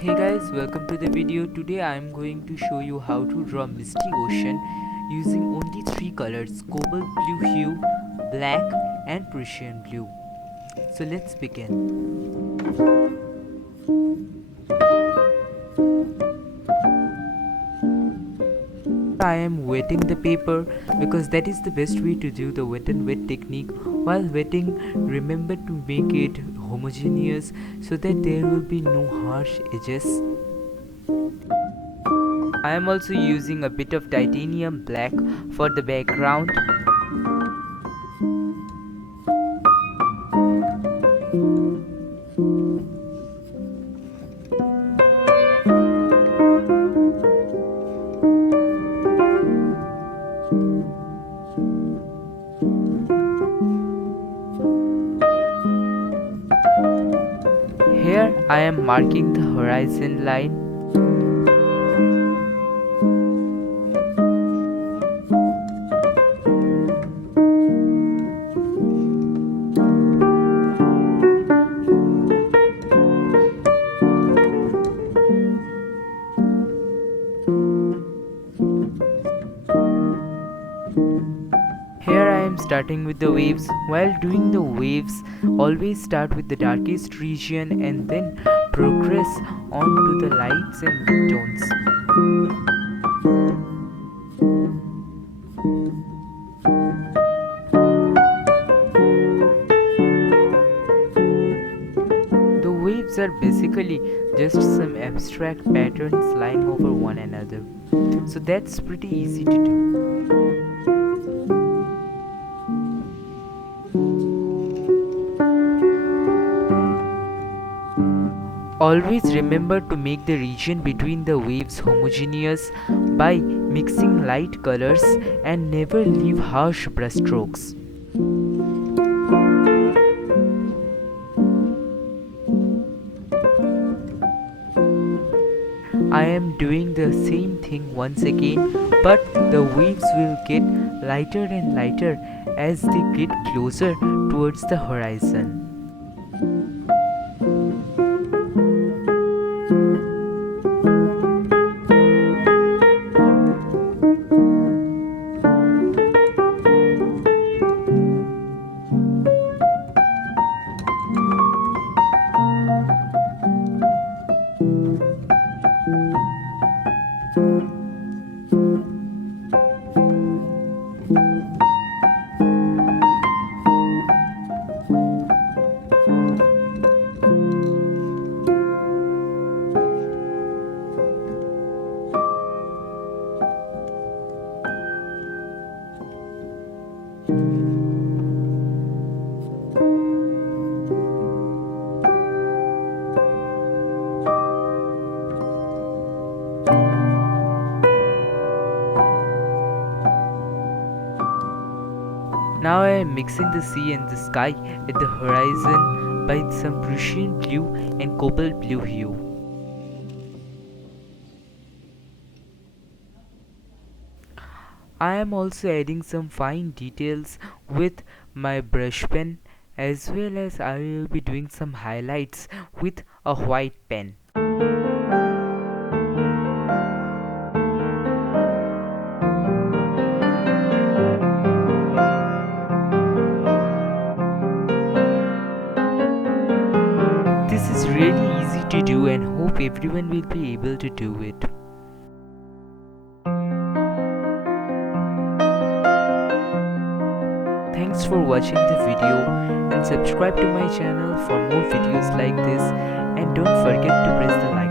Hey guys, welcome to the video. Today I am going to show you how to draw misty ocean using only three colors: cobalt blue hue, black and Prussian blue. So let's begin. I am wetting the paper because that is the best way to do the wet and wet technique. While wetting, remember to make it homogeneous so that there will be no harsh edges. I am also using a bit of titanium black for the background. Here I am marking the horizon line. Here I am starting with the waves. While doing the waves, always start with the darkest region and then progress on to the lights and midtones. The waves are basically just some abstract patterns lying over one another. So that's pretty easy to do. Always remember to make the region between the waves homogeneous by mixing light colors and never leave harsh brushstrokes. I am doing the same thing once again, but the waves will get lighter and lighter as they get closer towards the horizon. Now I am mixing the sea and the sky at the horizon by some Prussian blue and cobalt blue hue. I am also adding some fine details with my brush pen, as well as I will be doing some highlights with a white pen. This is really easy to do and hope everyone will be able to do it. Thanks for watching the video and subscribe to my channel for more videos like this, and don't forget to press the like